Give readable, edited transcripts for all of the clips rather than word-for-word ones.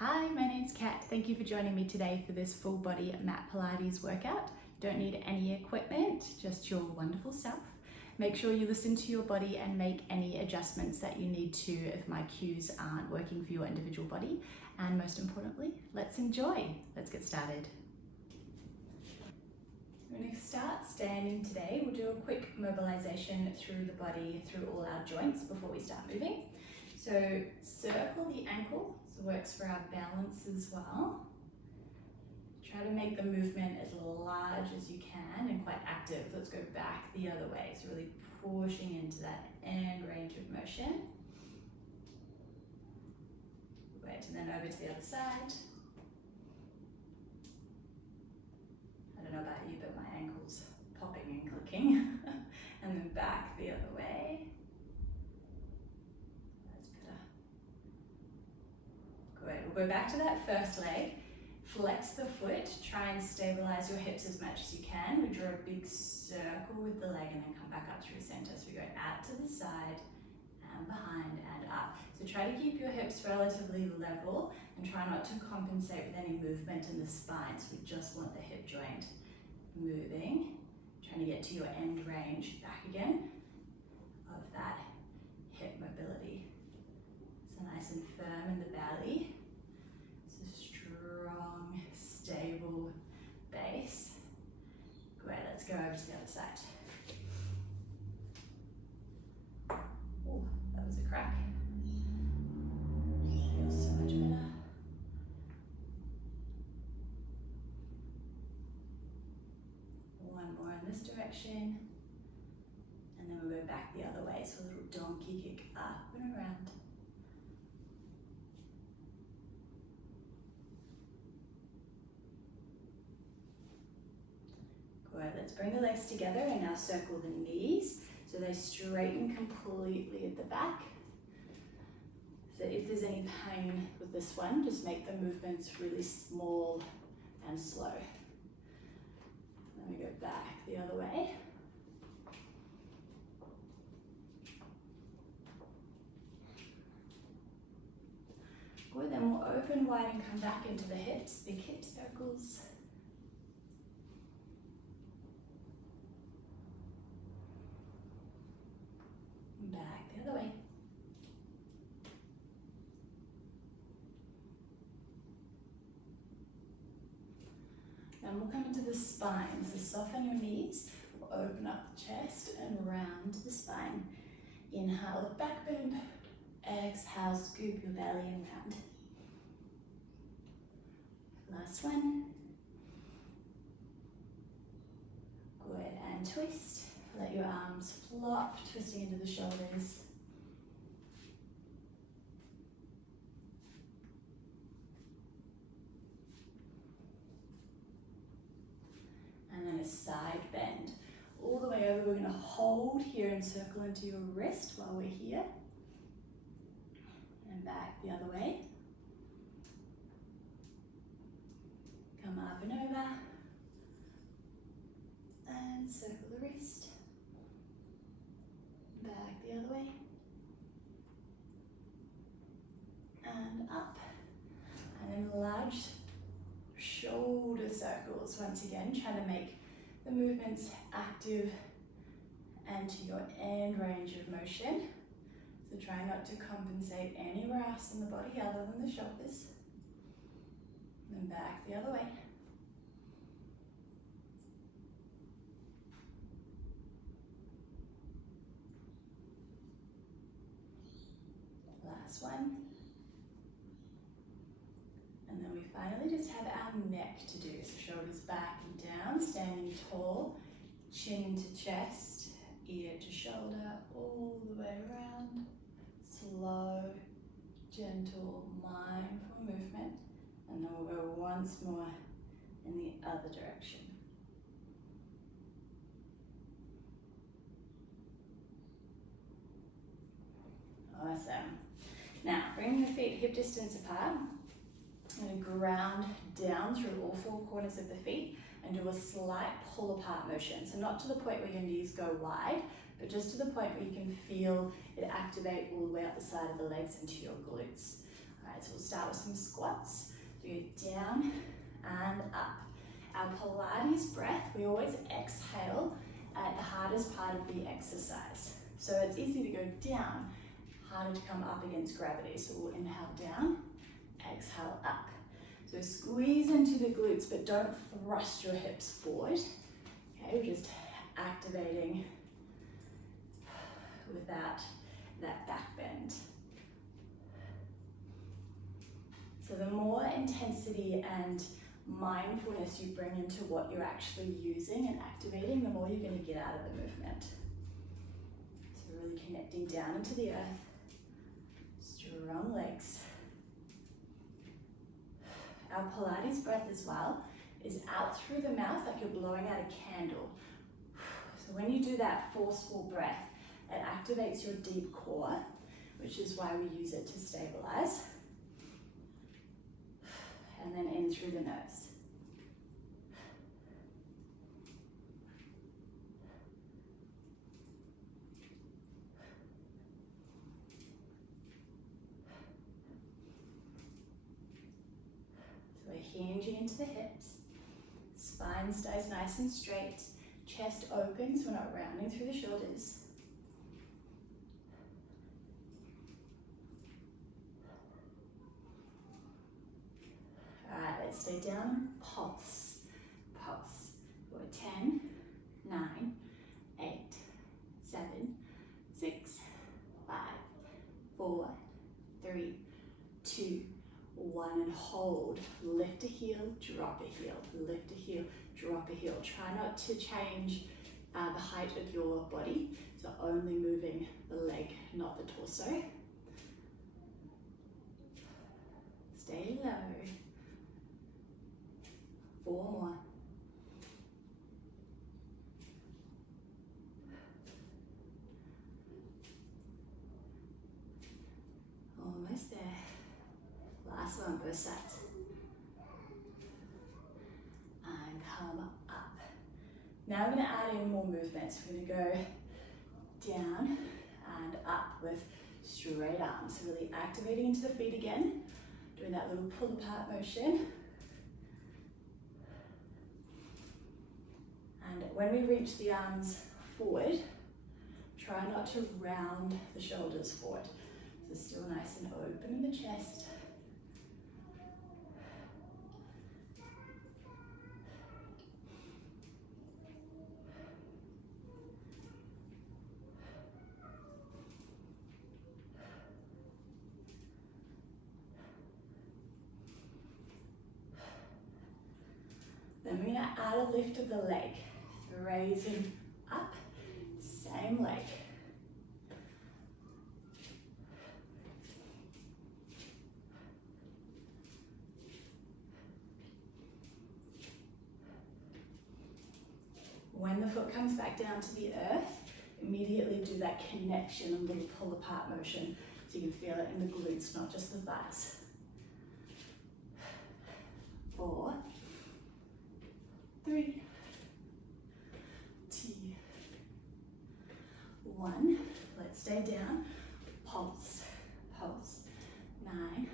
Hi, my name's Kat. Thank you for joining me today for this full body mat Pilates workout. You don't need any equipment, just your wonderful self. Make sure you listen to your body and make any adjustments that you need to if my cues aren't working for your individual body. And most importantly, let's enjoy. Let's get started. We're going to start standing today. We'll do a quick mobilization through the body, through all our joints before we start moving. So circle the ankle, so works for our balance as well. Try to make the movement as large as you can and quite active. Let's go back the other way. So really pushing into that end range of motion. Great, and then over to the other side. I don't know about you, but my ankle's popping and clicking. And then back the other way. That's better. Great, we'll go back to that first leg. Flex the foot, try and stabilize your hips as much as you can. We draw a big circle with the leg and then come back up through center. So we go out to the side and behind and up. So try to keep your hips relatively level and try not to compensate with any movement in the spine. So we just want the hip joint moving, trying to get to your end range back again of that hip mobility. So nice and firm in the belly. Strong, stable base. Great, let's go over to the other side. Oh, that was a crack. Feels so much better. One more in this direction. And then we'll go back the other way. So a little donkey kick up and around. Good, let's bring the legs together and now circle the knees so they straighten completely at the back. So if there's any pain with this one, just make the movements really small and slow. Then we go back the other way. Good, then we'll open wide and come back into the hips, big hip circles. Back the other way. Then we'll come into the spine. So soften your knees, we'll open up the chest and round the spine. Inhale, back bend. Exhale, scoop your belly and round. Last one. Good, and twist. Let your arms flop, twisting into the shoulders. And then a side bend. All the way over, we're going to hold here and circle into your wrist while we're here. And back the other way. Come up and over. And circle the wrist. Back the other way. And up. And then large shoulder circles once again, trying to make the movements active and to your end range of motion. So try not to compensate anywhere else in the body other than the shoulders. And then back the other way. Last one. And then we finally just have our neck to do. So shoulders back and down, standing tall, chin to chest, ear to shoulder, all the way around. Slow, gentle, mindful movement. And then we'll go once more in the other direction. Awesome. Now, bring the feet hip distance apart. I'm going to ground down through all four corners of the feet and do a slight pull apart motion. So not to the point where your knees go wide, but just to the point where you can feel it activate all the way up the side of the legs into your glutes. Alright, so we'll start with some squats. So you go down and up. Our Pilates breath, we always exhale at the hardest part of the exercise. So it's easy to go down, harder to come up against gravity. So we'll inhale down, exhale up. So squeeze into the glutes, but don't thrust your hips forward. Okay, we're just activating without that back bend. So the more intensity and mindfulness you bring into what you're actually using and activating, the more you're going to get out of the movement. So really connecting down into the earth, strong legs. Our Pilates breath as well is out through the mouth like you're blowing out a candle. So when you do that forceful breath, it activates your deep core, which is why we use it to stabilize. And then in through the nose. So we're hinging into the hips. Spine stays nice and straight. Chest opens, we're not rounding through the shoulders. Alright, let's stay down. Pulse. Pulse. Go 10, 9, 8, 7, 6, 5, 4, 3, 2, 1, and hold. Lift a heel, drop a heel. Lift a heel, drop a heel. Try not to change the height of your body, so only moving the leg, not the torso. Stay low. 4 more. Almost there. Last one, both sides. And come up. Now we're going to add in more movements. We're going to go down and up with straight arms. So really activating into the feet again. Doing that little pull apart motion. And when we reach the arms forward, try not to round the shoulders forward. So still nice and open in the chest. Then we're going to add a lift of the leg. So raising up, same leg. When the foot comes back down to the earth, immediately do that connection and little pull apart motion so you can feel it in the glutes, not just the thighs. 4, 3, 2, 1. Let's stay down. Pulse, pulse. 9,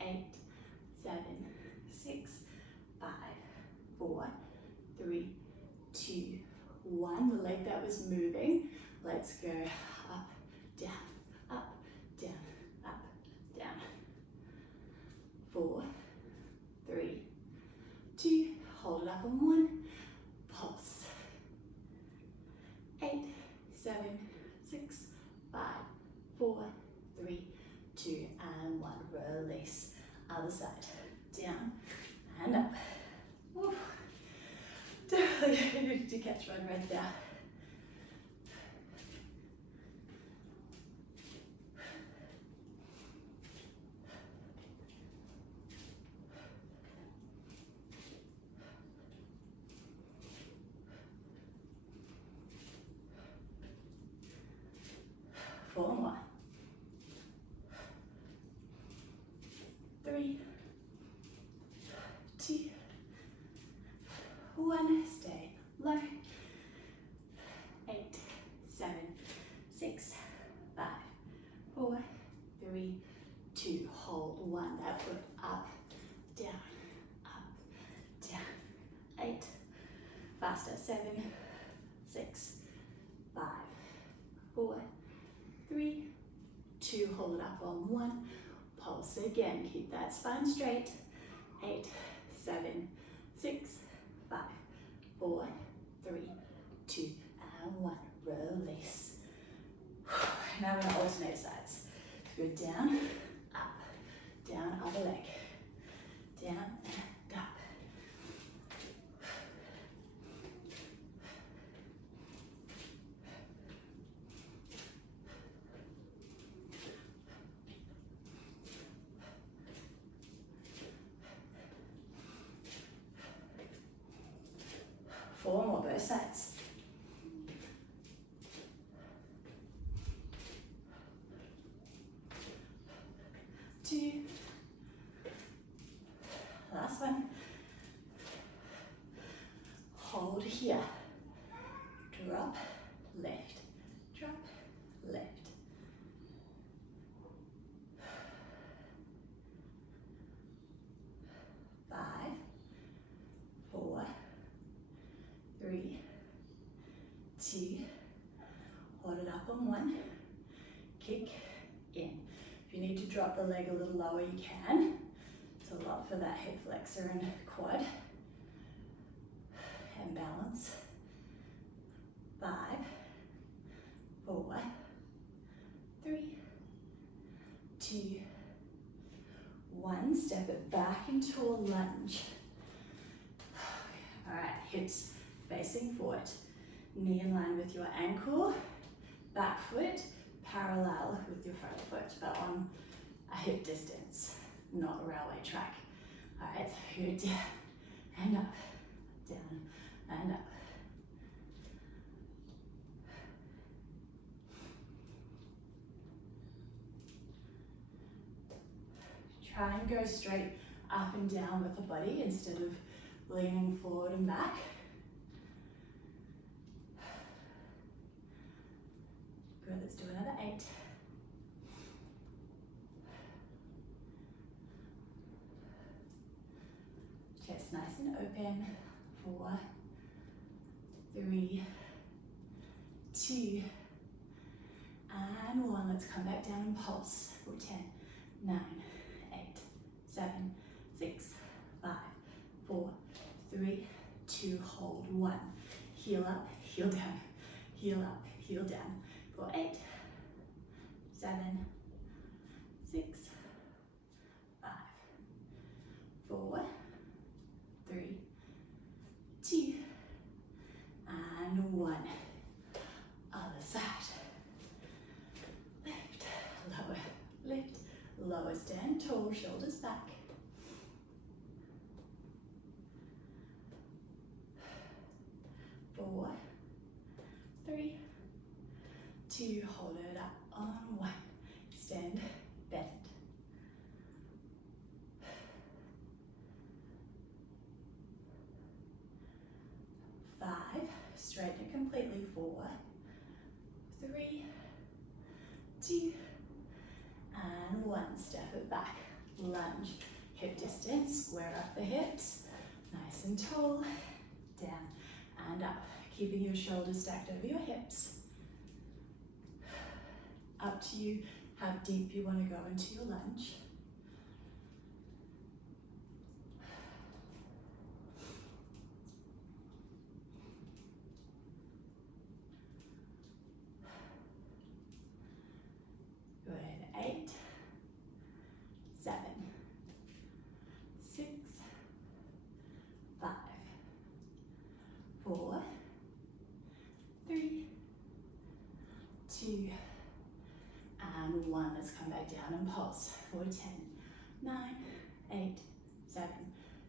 8, 7, 6, 5, 4, 3, 2, 1. The leg that was moving. Let's go up, down, up, down, up, down. 4, 3, 2. Hold it up on 1. Pulse. 8, 7, 6, 5, 4, 3, 2, and 1. Release. Other side. Down and up. Woo. Definitely need to catch my breath there. Four more. 3, 2, 1. Stay low. 8, 7, 6, 5, 4, 3, 2, hold 1, that foot up, down, 8, faster, 7, 6, 5, 4, 3, 2, hold it up on 1, pulse again, keep that spine straight, 8, 7, 6, 5, 4, 3, 2, and 1, release. Now we're going to alternate sides. Go down, other leg, down and up. Four more, both sides. Two. Last one. Hold here. Drop, lift, drop, lift. 5, 4, 3, 2, hold it up on 1, kick in. If you need to drop the leg a little lower, you can. It's a lot for that hip flexor and quad. And balance. 5, 4, 3, 2, 1. Step it back into a lunge. All right, hips facing forward. Knee in line with your ankle. Back foot parallel with your front foot, but on a hip distance, not a railway track. All right, so go down and up, down and up. Try and go straight up and down with the body instead of leaning forward and back. Good, let's do another 8. Chest nice and open. 4, 3, 2, and 1. Let's come back down and pulse for 10, 9, 8, 7, 6, 5, 4, 3, 2, hold 1. Heel up, heel down, heel up, heel down. For 8, 7, 6, 5, 4, 3, 2, and 1. Other side. Lift, lower, lift, lower, stand tall, shoulders back. 4, 3, 2, hold it up on 1. Stand, bend. 5, straighten it completely. 4, 3, 2, and 1. Step it back. Lunge, hip distance, square up the hips. Nice and tall. Down and up. Keeping your shoulders stacked over your hips. Up to you how deep you want to go into your lunge. Good. 8, 7, 6, 5, 4, 3, 2, and 1. Let's come back down and pulse for 10, 9, 8, 7,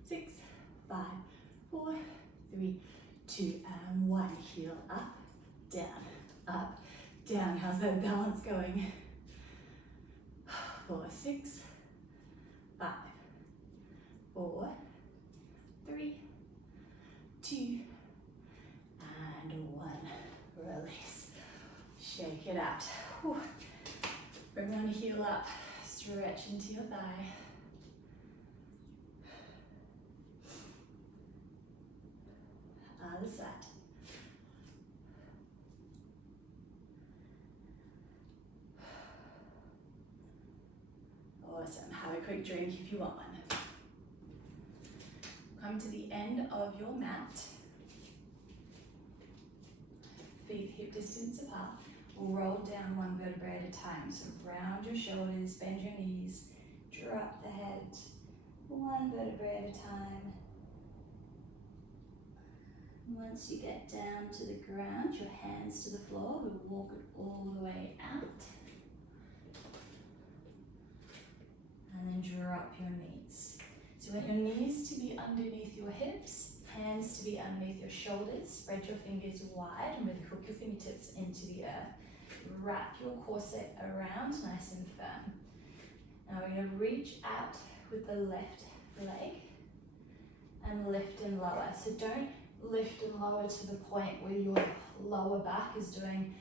6, 5, 4, 3, 2, and 1. Heel up, down. How's that balance going? 4, 6, 5, 4, 3, 2, and 1. Release. Shake it out. Whew. Bring one heel up, Stretch into your thigh. Other side. Awesome. Have a quick drink if you want one. Come to the end of your mat. Feet hip distance apart. Roll down one vertebrae at a time. So round your shoulders, bend your knees, drop the head. One vertebrae at a time. Once you get down to the ground, your hands to the floor, we walk it all the way out. And then drop your knees. So you want your knees to be underneath your hips, hands to be underneath your shoulders. Spread your fingers wide and really hook your fingertips into the earth. Wrap your corset around nice and firm. Now we're going to reach out with the left leg and lift and lower. So don't lift and lower to the point where your lower back is doing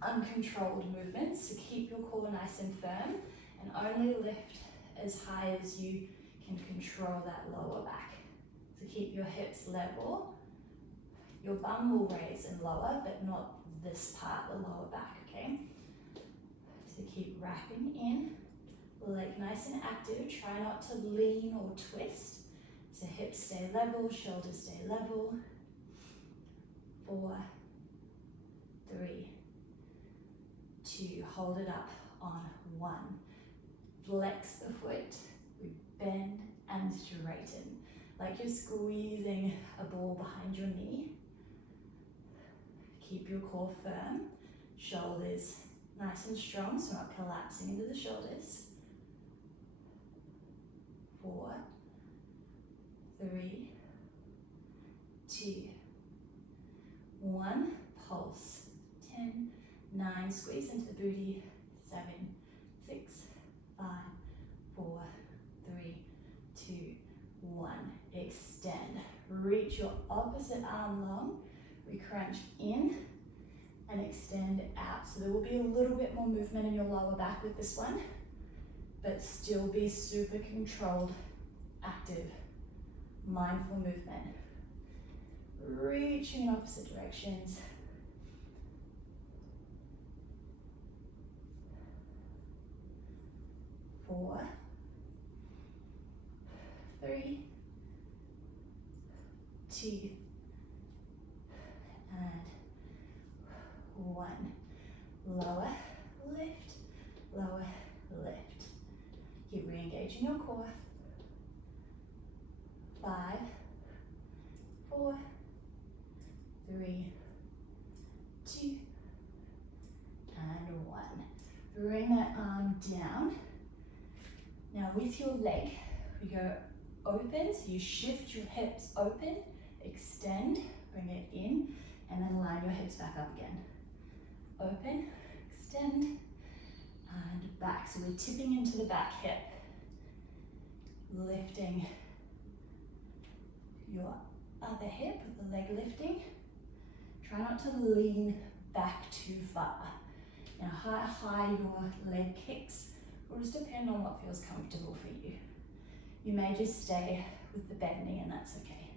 uncontrolled movements. So keep your core nice and firm and only lift as high as you can control that lower back. So keep your hips level. Your bum will raise and lower, but not this part, the lower back, okay? So keep wrapping in, leg nice and active. Try not to lean or twist. So hips stay level, shoulders stay level. 4, 3, 2, hold it up on 1. Flex the foot, we bend and straighten. Like you're squeezing a ball behind your knee. Keep your core firm, shoulders nice and strong, so not collapsing into the shoulders. 4, 3, 2, 1, pulse. 10, 9, squeeze into the booty. 7, 6, 5, 4, 3, 2, 1. Extend. Reach your opposite arm long. We crunch in and extend out. So there will be a little bit more movement in your lower back with this one, but still be super controlled, active, mindful movement. Reaching in opposite directions. 4, 3, 2, and 1. Lower, lift, lower, lift. Keep re-engaging your core. 5, 4, 3, 2, and 1. Bring that arm down. Now with your leg, we go open, so you shift your hips open, extend, bring it in, and then line your hips back up again. Open, extend, and back. So we're tipping into the back hip, lifting your other hip with the leg lifting. Try not to lean back too far. Now how high your leg kicks will just depend on what feels comfortable for you. You may just stay with the bending and that's okay.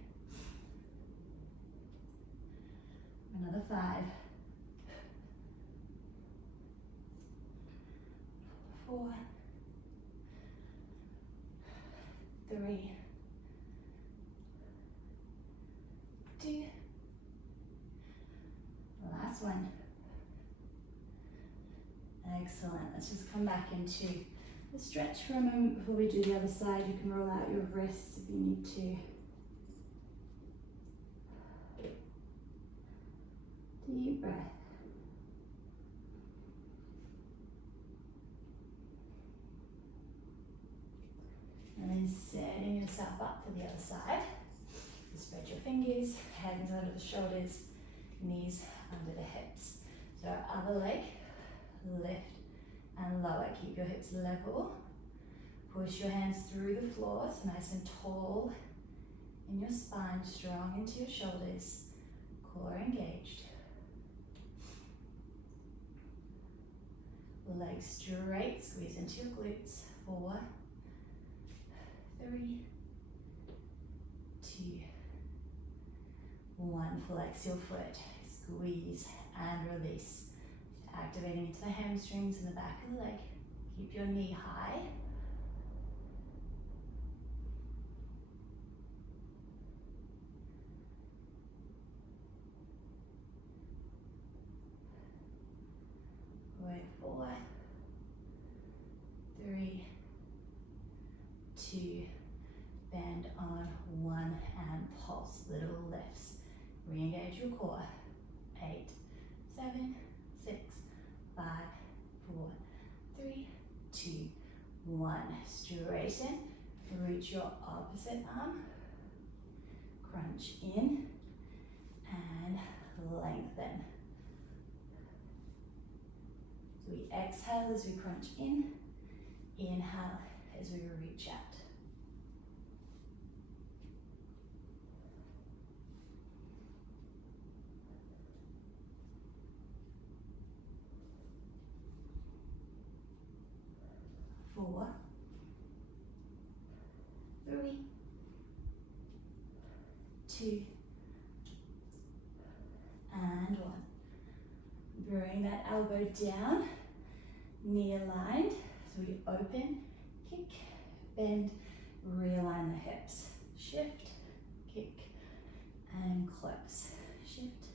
Another 5. 4, 3, 2. Last one. Excellent. Let's just come back into the stretch for a moment before we do the other side. You can roll out your wrists if you need to. Deep breath. And then setting yourself up for the other side. So spread your fingers, hands under the shoulders, knees under the hips. So other leg, lift and lower. Keep your hips level. Push your hands through the floor, so nice and tall in your spine, strong into your shoulders, core engaged. Legs straight, squeeze into your glutes. 4, 3, 2, 1. Flex your foot, squeeze and release. Activating into the hamstrings and the back of the leg. Keep your knee high. Wait, 4, 3, 2, bend on 1 and pulse, little lifts. Re-engage your core. 8, 7, 6, 5, 4, 3, 2, 1. Straighten, reach your opposite arm, crunch in and lengthen. So we exhale as we crunch in, inhale as we reach out. Four, 3, 2, and 1. Bring that elbow down, knee aligned, so we open, kick, bend, realign the hips. Shift, kick, and close. Shift,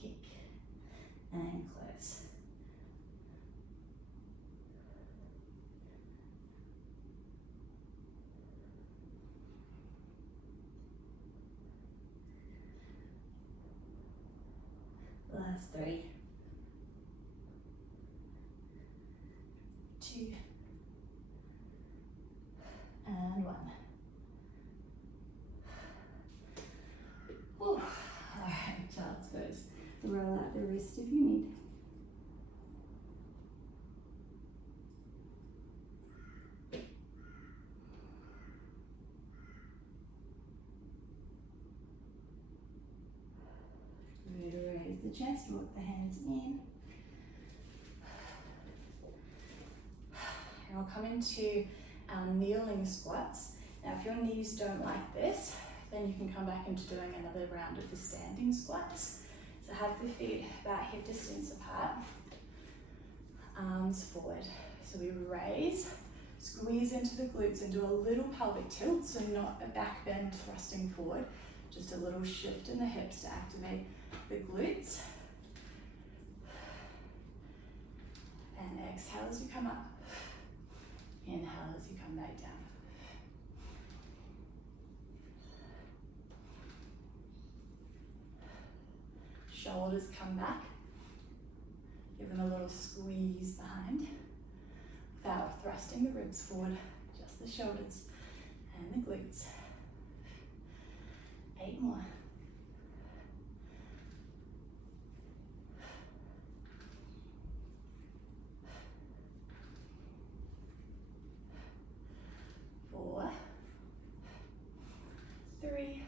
kick, and close. Last 3, 2, and 1. Whew. All right, child's pose. Roll out the wrist if you need. Good, raise the chest, walk the hands in. And we'll come into our kneeling squats. Now if your knees don't like this, then you can come back into doing another round of the standing squats. So have the feet about hip distance apart, arms forward. So we raise, squeeze into the glutes and do a little pelvic tilt, so not a back bend thrusting forward, just a little shift in the hips to activate the glutes. And exhale as you come up. Inhale as you come back down. Shoulders come back. Give them a little squeeze behind without thrusting the ribs forward, just the shoulders and the glutes. 8 more. 4, 3,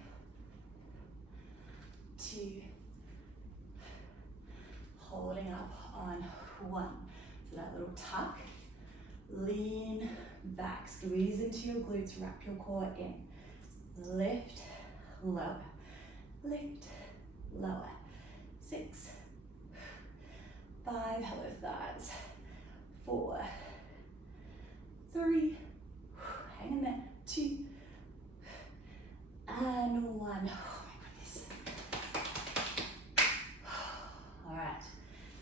2, holding up on 1. So that little tuck, lean back, squeeze into your glutes, wrap your core in. Lift, lower, lift, lower. 6, 5, hello thighs. 4, 3, hang in there. 2, and 1. Oh my goodness. All right,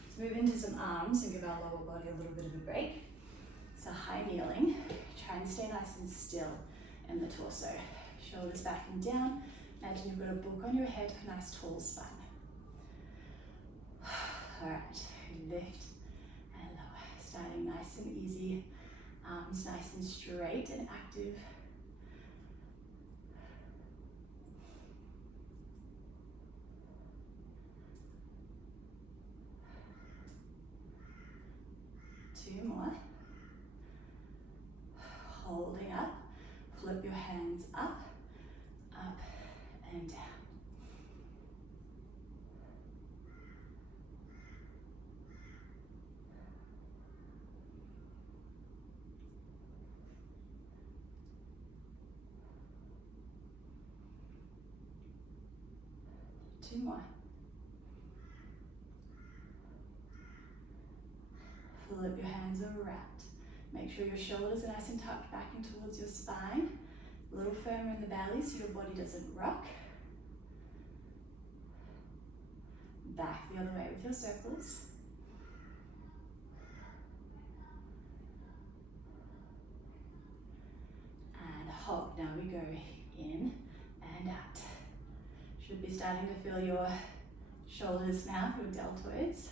let's move into some arms and give our lower body a little bit of a break. So high kneeling, try and stay nice and still in the torso. Shoulders back and down. Imagine you've got a book on your head, a nice tall spine. All right, lift and lower. Starting nice and easy. Arms nice and straight and active. Two more. Holding up. Flip your hands up, up and down. 2 more. Flip your hands around. Make sure your shoulders are nice and tucked back in towards your spine. A little firmer in the belly so your body doesn't rock. Back the other way with your circles. And hold. Now we go in and out. Should be starting to feel your shoulders now, your deltoids.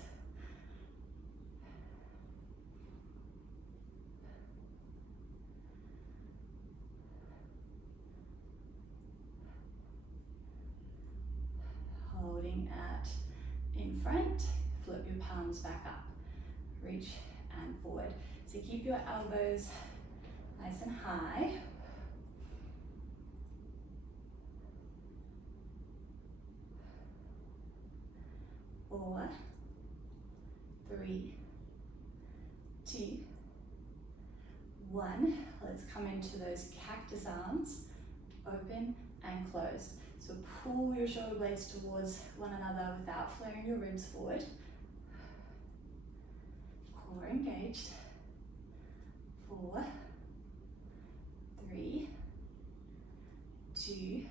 Holding out in front, flip your palms back up, reach and forward. So keep your elbows nice and high. Four, 3, 2, 1. Let's come into those cactus arms, open and close. So pull your shoulder blades towards one another without flaring your ribs forward. Core engaged. 4, 3, 2,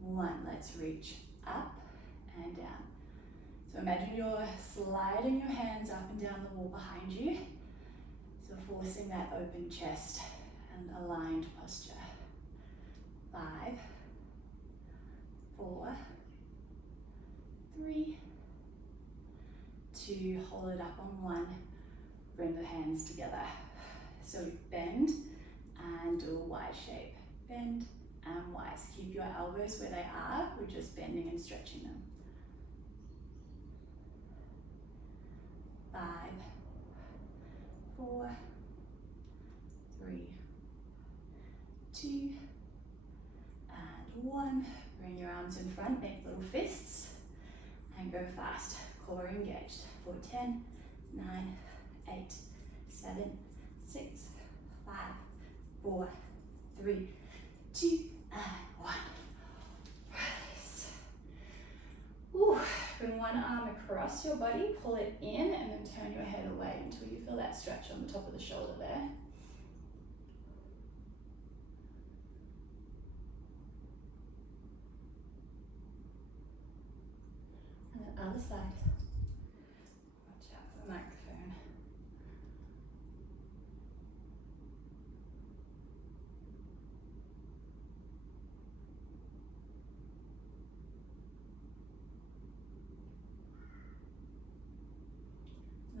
1. Let's reach up and down. So imagine you're sliding your hands up and down the wall behind you. So forcing that open chest and aligned posture. 5, 4, 3, 2, hold it up on 1, bring the hands together. So bend and do a Y shape. Bend and Y. So keep your elbows where they are, we're just bending and stretching them. 5, 4, 3, 2, and 1. Bring your arms in front, make little fists, and go fast. Core engaged. For 10, 9, 8, 7, 6, 5, 4, 3, 2, and 1. Release. Woo. Bring one arm across your body, pull it in, and then turn your head away until you feel that stretch on the top of the shoulder there. And then other side. Watch out for the microphone.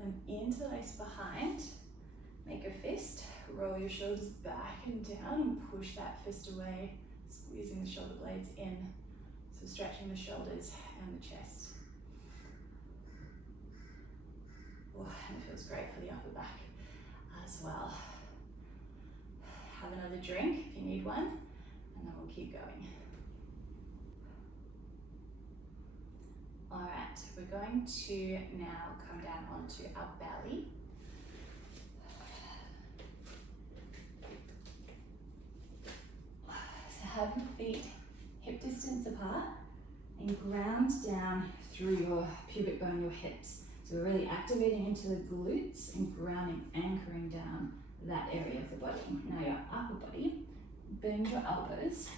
And then interlace behind, make a fist, roll your shoulders back and down and push that fist away, squeezing the shoulder blades in. So stretching the shoulders and the chest. Oh, and it feels great for the upper back as well. Have another drink if you need one, and then we'll keep going. All right, we're going to now come down onto our belly. So have your feet hip distance apart and ground down through your pubic bone, your hips. So we're really activating into the glutes and grounding, anchoring down that area of the body. Now your upper body, bend your elbows.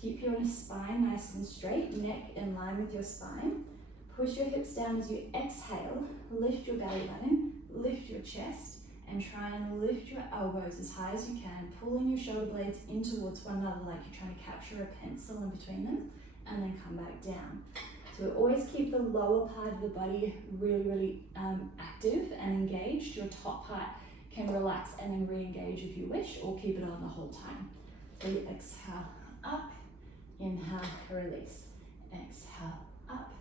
Keep your spine nice and straight, neck in line with your spine. Push your hips down as you exhale, lift your belly button, lift your chest, and try and lift your elbows as high as you can, pulling your shoulder blades in towards one another like you're trying to capture a pencil in between them, and then come back down. So always keep the lower part of the body really active and engaged. Your top part can relax and then re-engage if you wish, or keep it on the whole time. So you exhale up, inhale, release. Exhale up,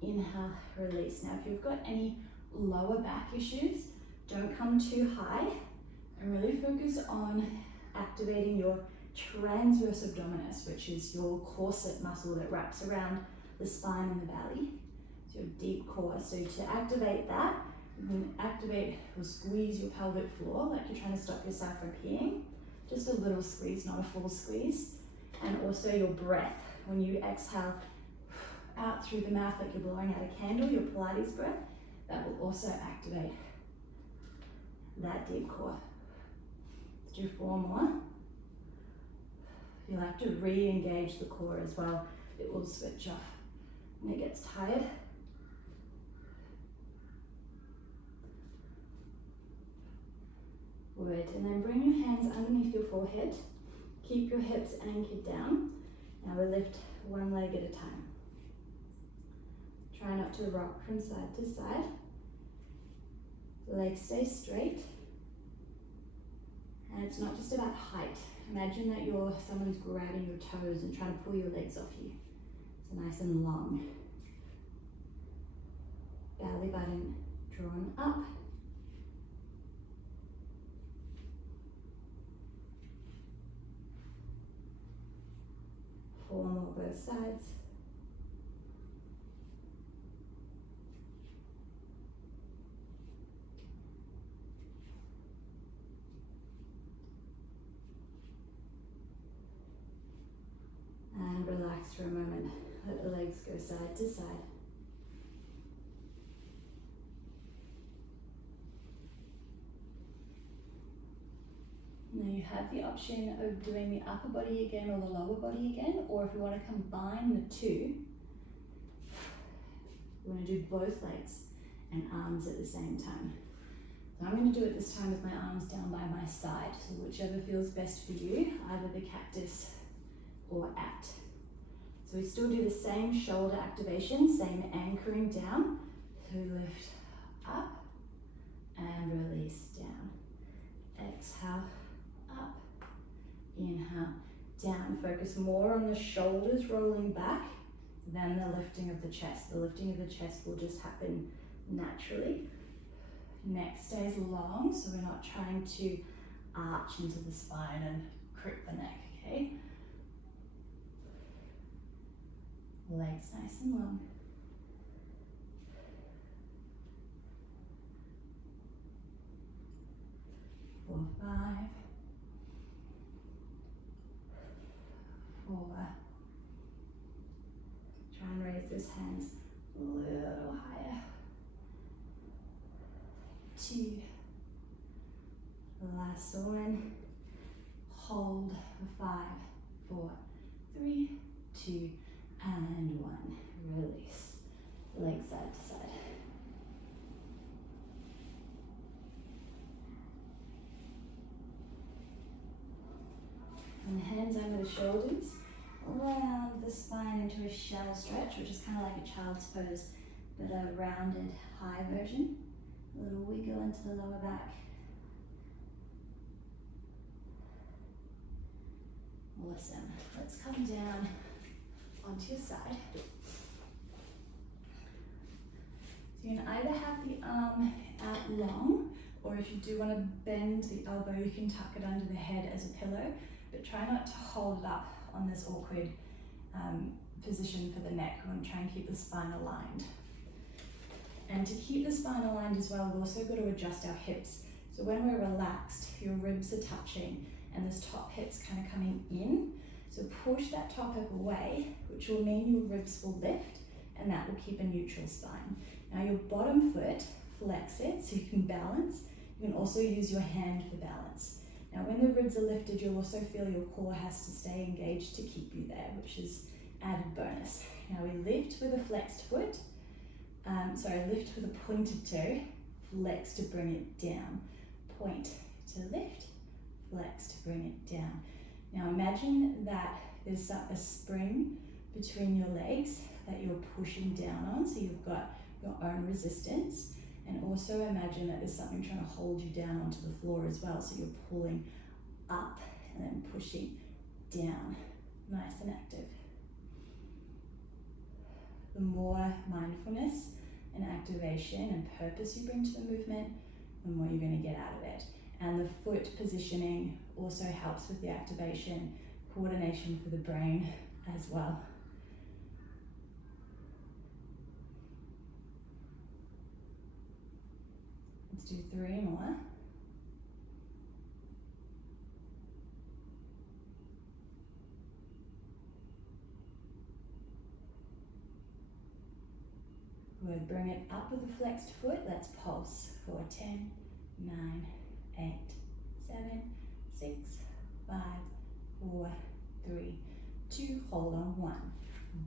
inhale, release. Now if you've got any lower back issues, don't come too high and really focus on activating your transverse abdominis, which is your corset muscle that wraps around the spine and the belly. It's your deep core. So to activate that, you can activate or squeeze your pelvic floor like you're trying to stop yourself from peeing. Just a little squeeze, not a full squeeze. And also your breath. When you exhale, out through the mouth like you're blowing out a candle, your Pilates breath, that will also activate that deep core. Let's do 4 more. You'll have to re-engage the core as well. It will switch off when it gets tired. Good, and then bring your hands underneath your forehead. Keep your hips anchored down. Now we lift one leg at a time. Try not to rock from side to side. The legs stay straight. And it's not just about height. Imagine that someone's grabbing your toes and trying to pull your legs off you. So nice and long. Belly button drawn up. Four more both sides. And relax for a moment. Let the legs go side to side. Now you have the option of doing the upper body again or the lower body again, or if you want to combine the two, we're going to do both legs and arms at the same time. So I'm going to do it this time with my arms down by my side, so whichever feels best for you, either the cactus or at. So we still do the same shoulder activation, same anchoring down. So we lift up and release down. Exhale, up, inhale, down. Focus more on the shoulders rolling back than the lifting of the chest. The lifting of the chest will just happen naturally. Neck stays long, so we're not trying to arch into the spine and crook the neck, okay? Legs nice and long. 4, 5, 4. Try and raise those hands a little higher. 2. Last one. Hold for 5, 4, 3, 2, and 1. Release. Legs side to side. And hands over the shoulders, round the spine into a shallow stretch, which is kind of like a child's pose, but a rounded high version. A little wiggle into the lower back. Awesome. Let's come down onto your side. So you can either have the arm out long, or if you do want to bend the elbow, you can tuck it under the head as a pillow, but try not to hold it up on this awkward position for the neck. We want to try and keep the spine aligned. And to keep the spine aligned as well, we've also got to adjust our hips. So when we're relaxed, your ribs are touching and this top hip's kind of coming in. So push that top hip away, which will mean your ribs will lift, and that will keep a neutral spine. Now your bottom foot, flex it so you can balance. You can also use your hand for balance. Now when the ribs are lifted, you'll also feel your core has to stay engaged to keep you there, which is added bonus. Now we lift with a flexed foot. Lift with a pointed toe, flex to bring it down. Point to lift, flex to bring it down. Now imagine that there's a spring between your legs that you're pushing down on, so you've got your own resistance. And also imagine that there's something trying to hold you down onto the floor as well, so you're pulling up and then pushing down. Nice and active. The more mindfulness and activation and purpose you bring to the movement, the more you're going to get out of it. And the foot positioning also helps with the activation, coordination for the brain as well. Let's do 3 more. We'll bring it up with a flexed foot. Let's pulse for 10, 9, 8, 7, 6, 5, 4, 3, 2, hold on, 1.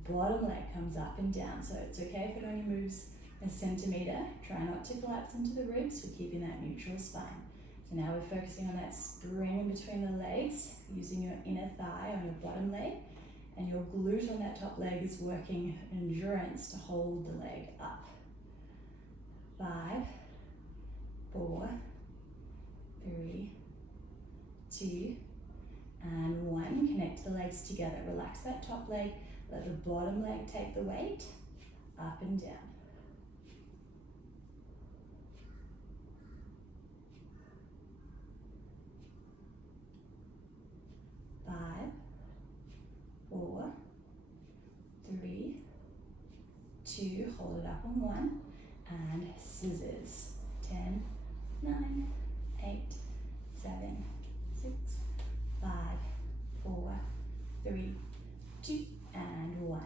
Bottom leg comes up and down, so it's okay if it only moves a centimetre. Try not to collapse into the ribs. We're keeping that neutral spine. So now we're focusing on that spring in between the legs, using your inner thigh on your bottom leg, and your glute on that top leg is working endurance to hold the leg up. 5, 4, 3, 2, and 1. Connect the legs together. Relax that top leg. Let the bottom leg take the weight. Up and down. 5, 4, 3, 2, hold it up on 1, and scissors. 10, 9, 8, 7, 6, 5, 4, 3, 2, and 1.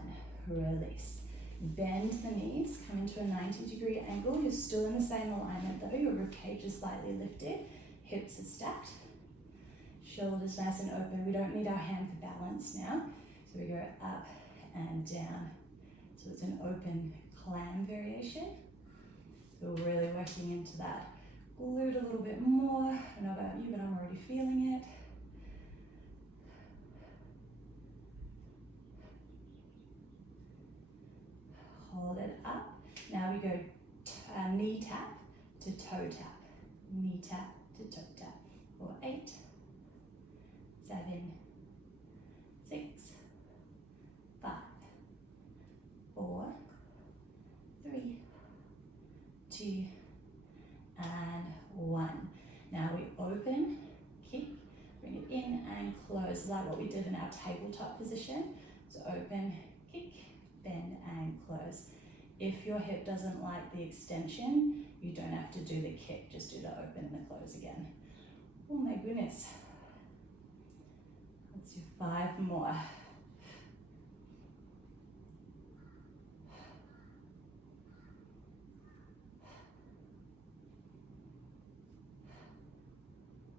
Release. Bend the knees, come into a 90-degree angle. You're still in the same alignment though. Your ribcage is slightly lifted. Hips are stacked. Shoulders nice and open. We don't need our hand for balance now. So we go up and down. So it's an open clam variation. So we're really working into that glute a little bit more. I don't know about you, but I'm already feeling it. Hold it up. Now we go knee tap to toe tap. Knee tap to toe tap. For 8, 7, 6, 5, 4, 3, 2, and 1. Now we open, kick, bring it in and close, like what we did in our tabletop position. So open, kick, bend and close. If your hip doesn't like the extension, you don't have to do the kick, just do the open and the close again. Oh my goodness. Let's do 5 more.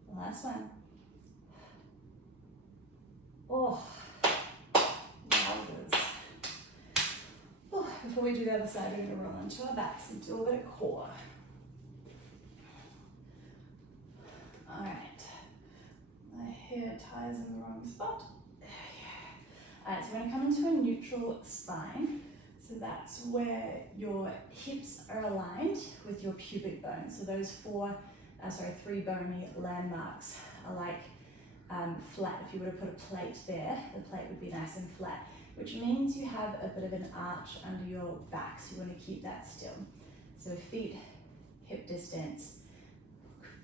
The last one. Oh, wowzers. Oh, before we do the other side, we're going to roll onto our backs and do a bit of core. Alright. My hair ties in the wrong spot. There we go. Alright, so we're going to come into a neutral spine. So that's where your hips are aligned with your pubic bone. So those 3 bony landmarks are like flat. If you were to put a plate there, the plate would be nice and flat, which means you have a bit of an arch under your back, so you want to keep that still. So feet hip distance,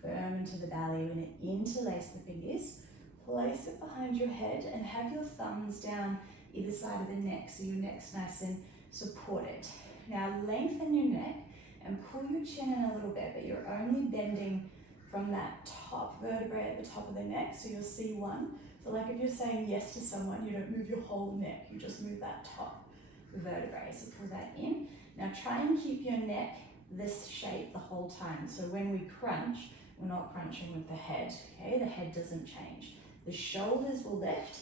firm into the belly. We're going to interlace the fingers, place it behind your head and have your thumbs down either side of the neck so your neck's nice and supported. Now lengthen your neck and pull your chin in a little bit, but you're only bending from that top vertebrae at the top of the neck, so you'll see one. So like if you're saying yes to someone, you don't move your whole neck, you just move that top vertebrae. So pull that in. Now try and keep your neck this shape the whole time. So when we crunch, we're not crunching with the head, okay? The head doesn't change. The shoulders will lift,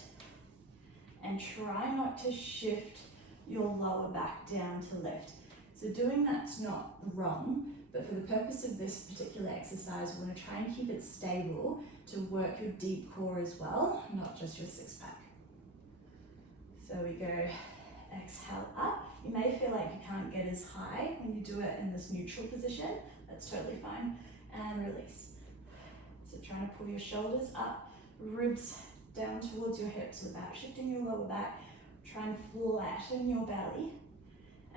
and try not to shift your lower back down to lift. So doing that's not wrong, but for the purpose of this particular exercise, we're going to try and keep it stable to work your deep core as well, not just your six pack. So we go, exhale up. You may feel like you can't get as high when you do it in this neutral position. That's totally fine. And release. So trying to pull your shoulders up, ribs down towards your hips without shifting your lower back. Try and flatten your belly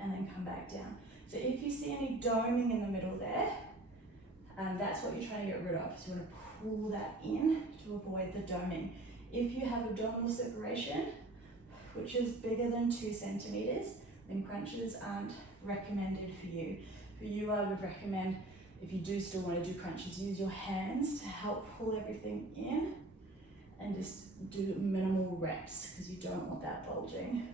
and then come back down. So if you see any doming in the middle there, that's what you're trying to get rid of. So you want to pull that in to avoid the doming. If you have abdominal separation, which is bigger than 2 centimeters, then crunches aren't recommended for you. For you, I would recommend, if you do still want to do crunches, use your hands to help pull everything in and just do minimal reps because you don't want that bulging.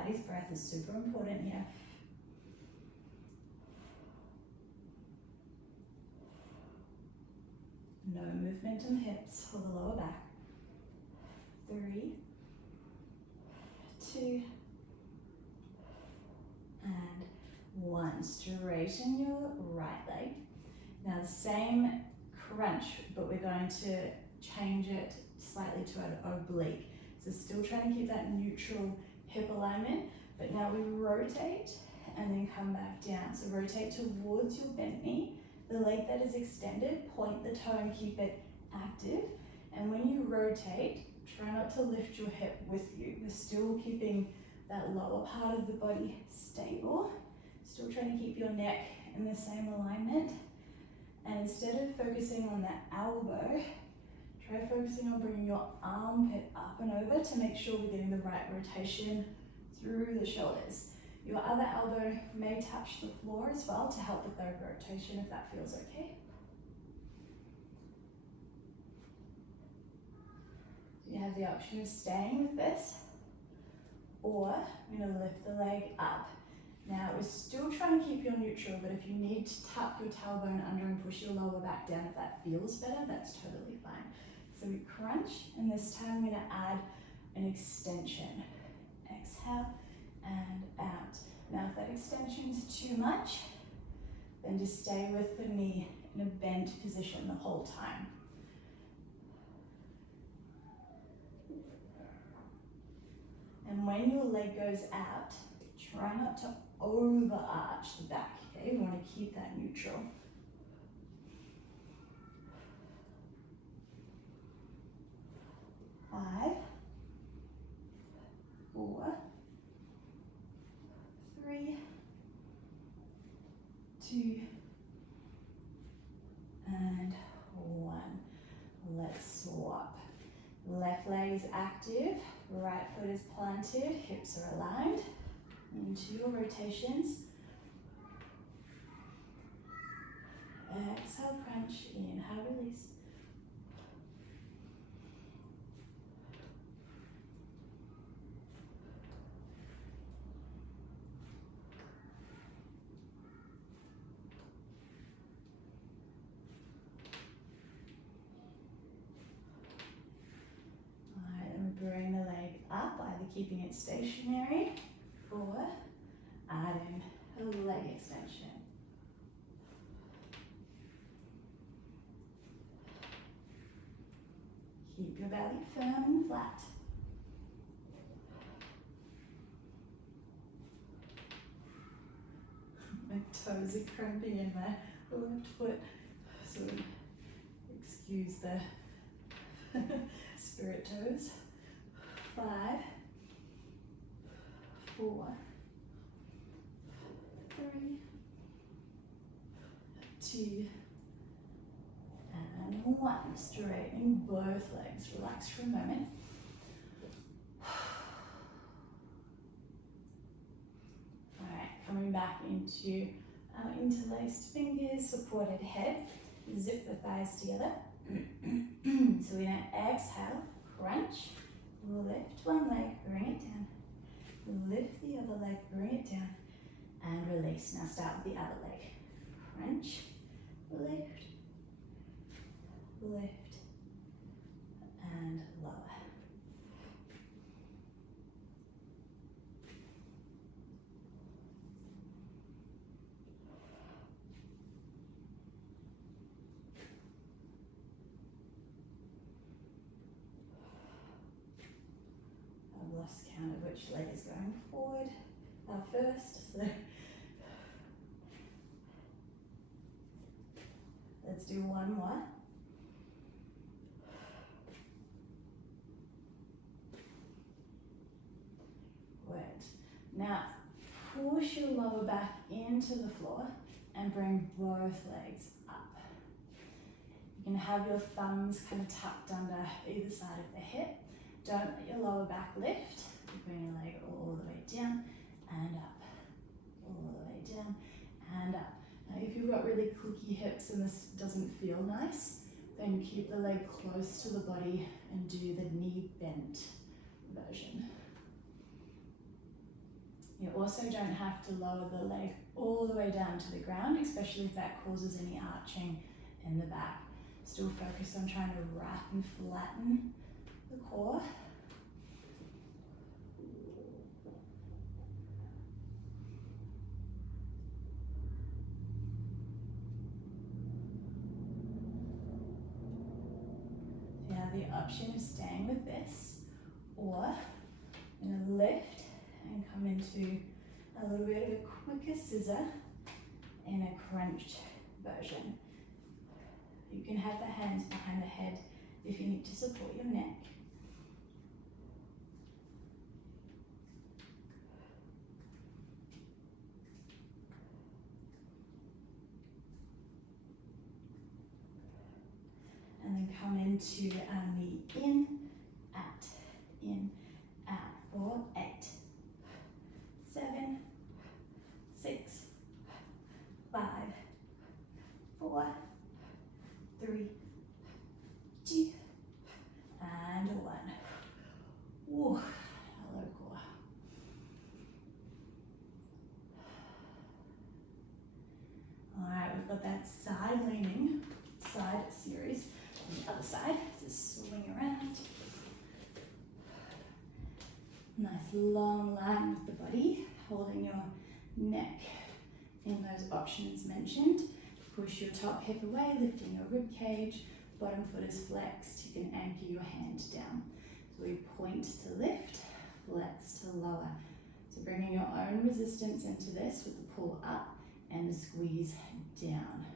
Pilates breath is super important here. No movement in the hips or the lower back. 3, 2, and 1. Straighten your right leg. Now the same crunch, but we're going to change it slightly to an oblique. So still trying to keep that neutral hip alignment, but now we rotate and then come back down. So rotate towards your bent knee. The leg that is extended, point the toe and keep it active. And when you rotate, try not to lift your hip with you. We're still keeping that lower part of the body stable. Still trying to keep your neck in the same alignment. And instead of focusing on that elbow, try focusing on bringing your armpit up and over to make sure we're getting the right rotation through the shoulders. Your other elbow may touch the floor as well to help with the rotation if that feels okay. You have the option of staying with this, or I'm going to lift the leg up. Now we're still trying to keep your neutral, but if you need to tuck your tailbone under and push your lower back down, if that feels better, that's totally fine. So we crunch, and this time I'm going to add an extension. Exhale and out. Now if that extension is too much, then just stay with the knee in a bent position the whole time. And when your leg goes out, try not to overarch the back, okay? We want to keep that neutral. Five, 4, 3, 2, and 1. Let's swap. Left leg is active, right foot is planted, hips are aligned. Into your rotations. Exhale, crunch, inhale, release. Alright, then we bring the leg up, either keeping it stationary or adding a leg extension. Keep your belly firm and flat. My toes are cramping in my left foot, so excuse the spirit toes. 5, 4, 3, 2, and 1. Straightening both legs. Relax for a moment. Alright, coming back into our interlaced fingers, supported head. Zip the thighs together. So we're going to exhale, crunch, lift one leg, bring it down. Lift the other leg, bring it down, and release. Now start with the other leg. Crunch, lift, lift, and lower. I've lost count of which leg is going forward first, so let's do one more. Good. Now push your lower back into the floor and bring both legs up. You can have your thumbs kind of tucked under either side of the hip. Don't let your lower back lift. You bring your leg all the way down and up, all the way down and up. Now if you've got really clicky hips and this doesn't feel nice, then keep the leg close to the body and do the knee bent version. also don't have to lower the leg all the way down to the ground, especially if that causes any arching in the back. Still focus on trying to wrap and flatten the core. You have the option of staying with this, or you're going to lift and come into a little bit of a quicker scissor in a crunched version. You can have the hands behind the head if you need to support your neck. And then come into our knee in, out, for 8, 7, 6, 5, 4, 3, 2, and 1. Whoa, hello core. All right, we've got that side leaning, side series. On the other side, just swing around. Nice long line with the body, holding your neck in those options mentioned. Push your top hip away, lifting your rib cage, bottom foot is flexed. You can anchor your hand down. So we point to lift, flex to lower. So bringing your own resistance into this with the pull up and the squeeze down.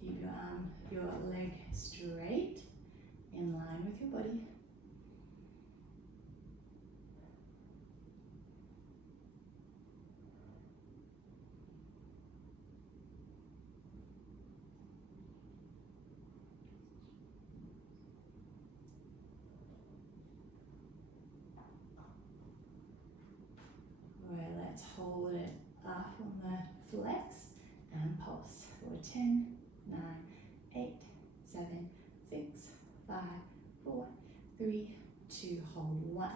Keep your arm, your leg straight, in line with your body. Alright, let's hold it up on the flex and pulse for 10, 9, 8, 7, 6, 5, 4, 3, 2, hold 1.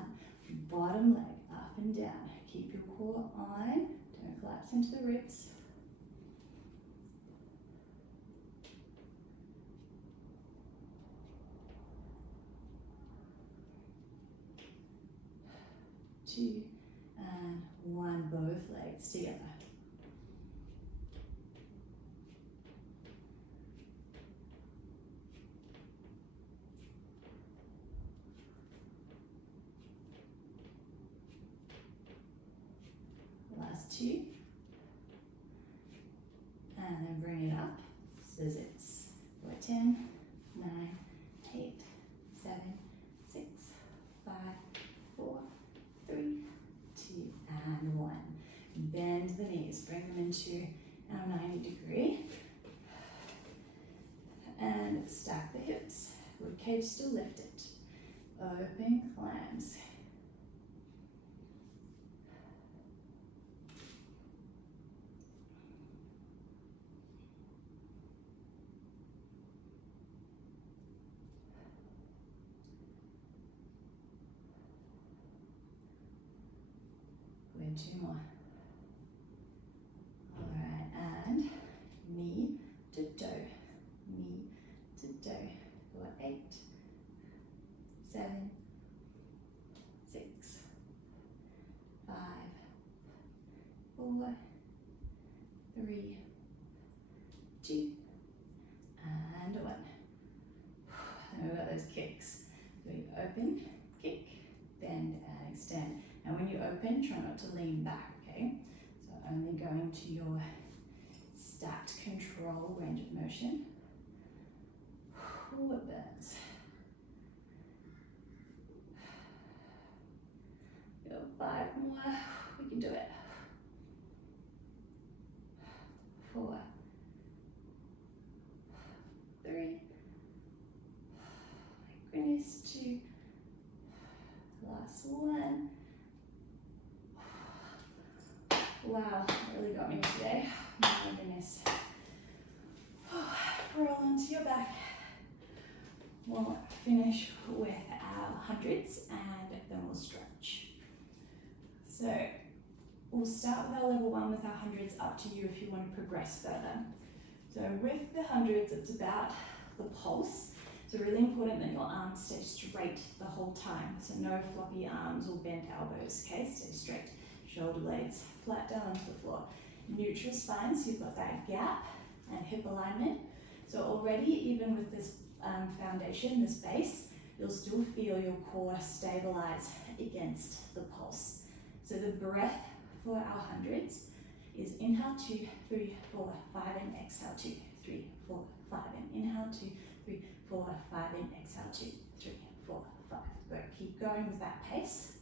Bottom leg up and down. Keep your core on. Don't collapse into the ribs. Two and 1, both legs together. Last 2. And then bring it up. Scissors. For 10, 9, 8, 7, 6, 5, 4, 3, 2, and 1. Bend the knees. Bring them into our 90 degree. And stack the hips. Rib cage still lifted. Open clams. And 2 more. Alright, and knee to toe, knee to toe. For 8, 7, 6, 5, 4, 3, 2, and 1. And we've got those kicks. We open, kick, bend, and extend. And when you open, try not to lean back, okay? So only going to your stacked control range of motion. Ooh, it burns. Go 5 more, we can do it. 4, 3, my goodness, 2, last 1. Wow, that really got me today. My goodness. Roll onto your back. We'll finish with our hundreds, and then we'll stretch. So we'll start with our level 1 with our hundreds, up to you if you want to progress further. So with the hundreds, it's about the pulse. So really important that your arms stay straight the whole time. So no floppy arms or bent elbows, okay? Stay straight. Shoulder blades flat down onto the floor. Neutral spine, so you've got that gap and hip alignment. So already, even with this foundation, this base, you'll still feel your core stabilize against the pulse. So the breath for our hundreds is inhale 2, 3, 4, 5, and exhale 2, 3, 4, 5, and inhale 2, 3, 4, 5, and exhale 2, 3, 4, 5. Go. Keep going with that pace.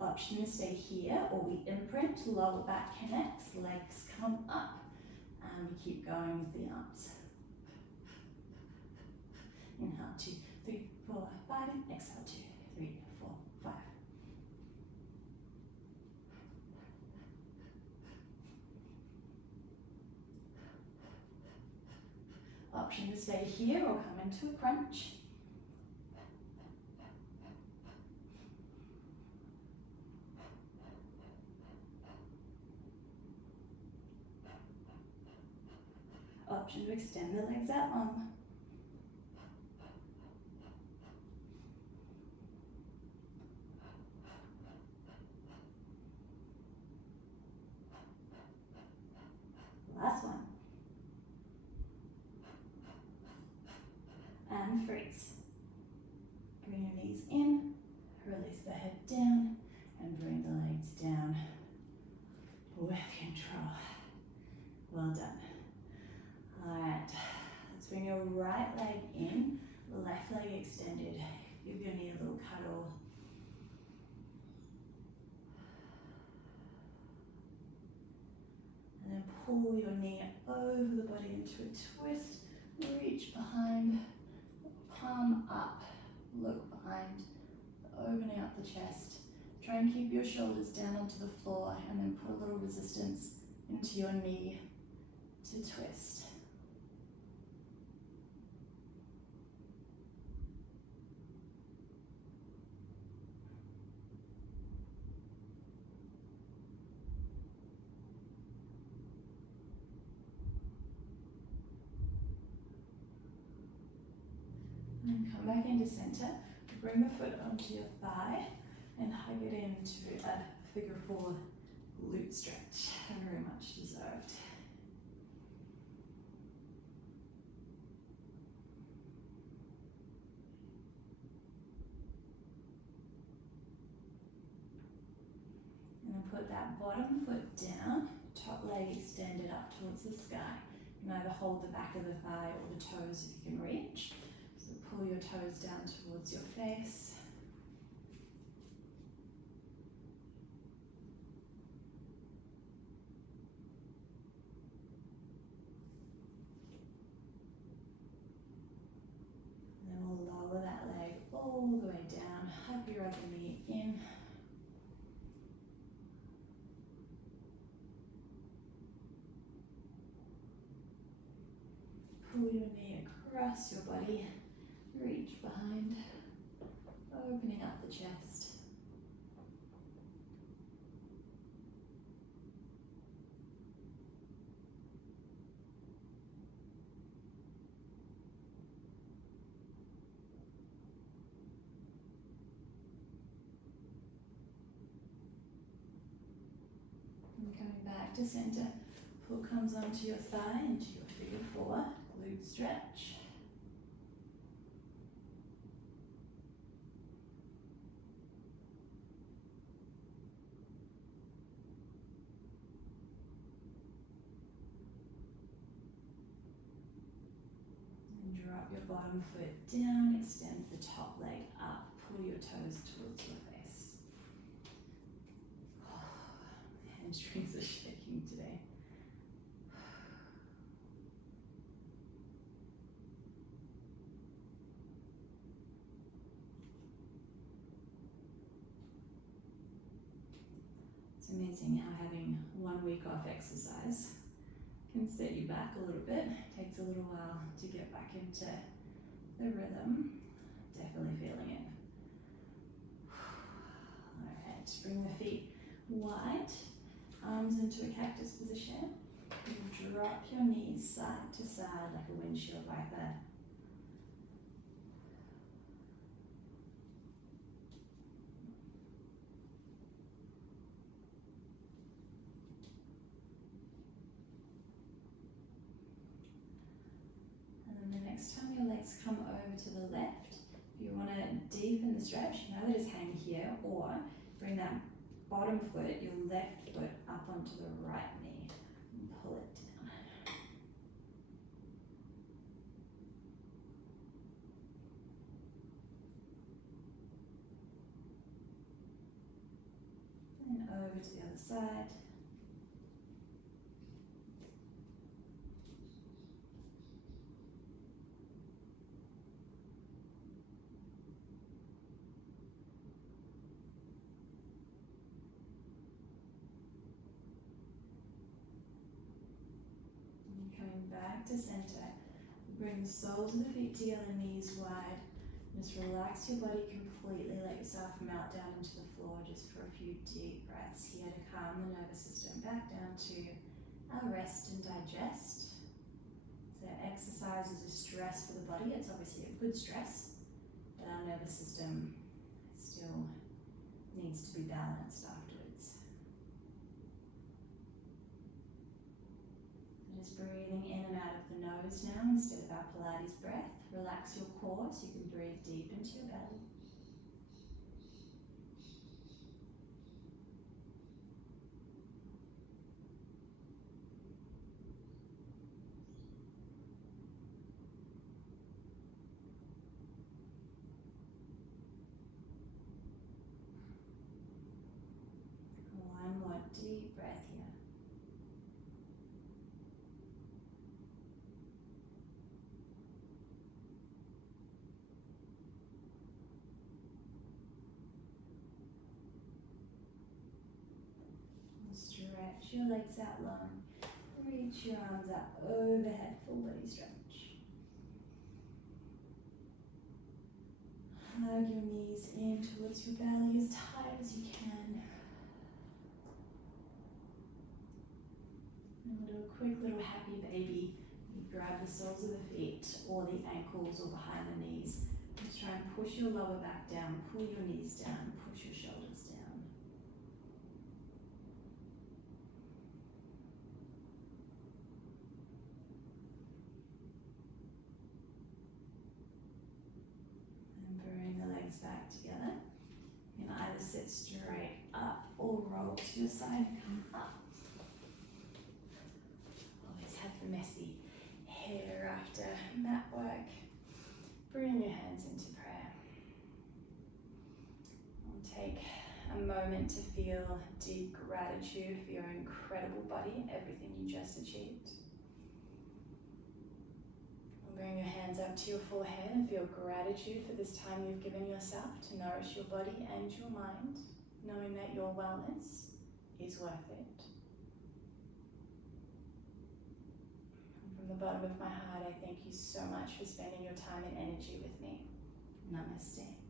Option to stay here, or we imprint, lower back connects, legs come up, and we keep going with the arms. Inhale 2, 3, 4, 5, and exhale 2, 3, 4, 5. Option to stay here or come into a crunch. Option to extend the legs out long. Last one. And freeze. Bring your knees in, release the head down, and bring the legs down with control. Well done. Alright, let's bring your right leg in, left leg extended. Give your knee a little cuddle. And then pull your knee over the body into a twist. Reach behind, palm up, look behind, opening up the chest. Try and keep your shoulders down onto the floor, and then put a little resistance into your knee to twist. And come back into center. Bring the foot onto your thigh and hug it into a figure 4 glute stretch. Very much deserved. And then put that bottom foot down, top leg extended up towards the sky. You can either hold the back of the thigh or the toes if you can reach. Pull your toes down towards your face. And then we'll lower that leg all the way down. Hug your other knee in. Pull your knee across your body. Reach behind, opening up the chest. And coming back to center, foot comes onto your thigh into your figure 4, glute stretch. Drop your bottom foot down, extend the top leg up, pull your toes towards your face. Hamstrings are shaking today. It's amazing how having 1 week off exercise can set you back a little bit. It takes a little while to get back into the rhythm. Definitely feeling it. Alright, bring the feet wide, arms into a cactus position. You drop your knees side to side like a windshield wiper. Next time your legs come over to the left, if you want to deepen the stretch, you can either just hang here or bring that bottom foot, your left foot, up onto the right knee and pull it down. And over to the other side. Back to center. Bring the soles of the feet together, knees wide. Just relax your body completely. Let yourself melt down into the floor just for a few deep breaths here to calm the nervous system back down to our rest and digest. So exercise is a stress for the body. It's obviously a good stress, but our nervous system still needs to be balanced afterwards. Just breathing in and out of the nose now instead of our Pilates breath. Relax your core so you can breathe deep into your belly. One more deep breath here. Stretch your legs out long. Reach your arms up overhead, full body stretch. Hug your knees in towards your belly as tight as you can. And we'll do a quick little happy baby. You grab the soles of the feet or the ankles or behind the knees. Just try and push your lower back down, pull your knees down, push your shoulders down. Back together. You can either sit straight up or roll to your side and come up. Always have the messy hair after mat work. Bring your hands into prayer. I'll take a moment to feel deep gratitude for your incredible body and everything you just achieved. Bring your hands up to your forehead and feel gratitude for this time you've given yourself to nourish your body and your mind, knowing that your wellness is worth it. And from the bottom of my heart, I thank you so much for spending your time and energy with me. Namaste.